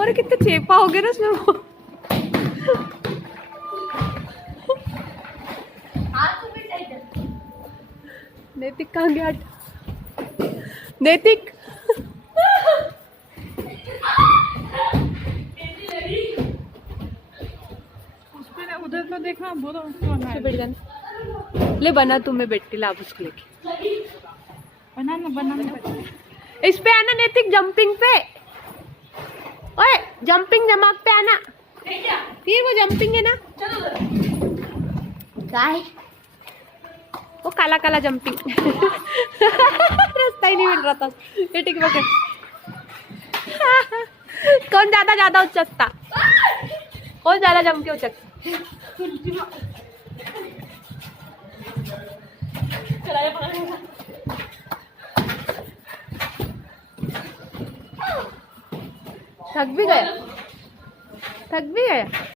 अरे कितने चेपा हो गए ना उसमें वो। नैतिक कहाँ गया? नैतिक उधर तो देखना बोलो बैठ जाना। ले बना तुम्हें बैठती ला उसको लेके बनाना इस पे आना नैतिक जंपिंग पे। ओए जंपिंग जमाक पे आना। फिर वो जंपिंग है ना गाय वो काला काला जंपिंग रास्ता ही नहीं मिल रहा था। ये ठीक है कौन ज्यादा उचकता कौन ज्यादा जम के उचकता। थक भी गया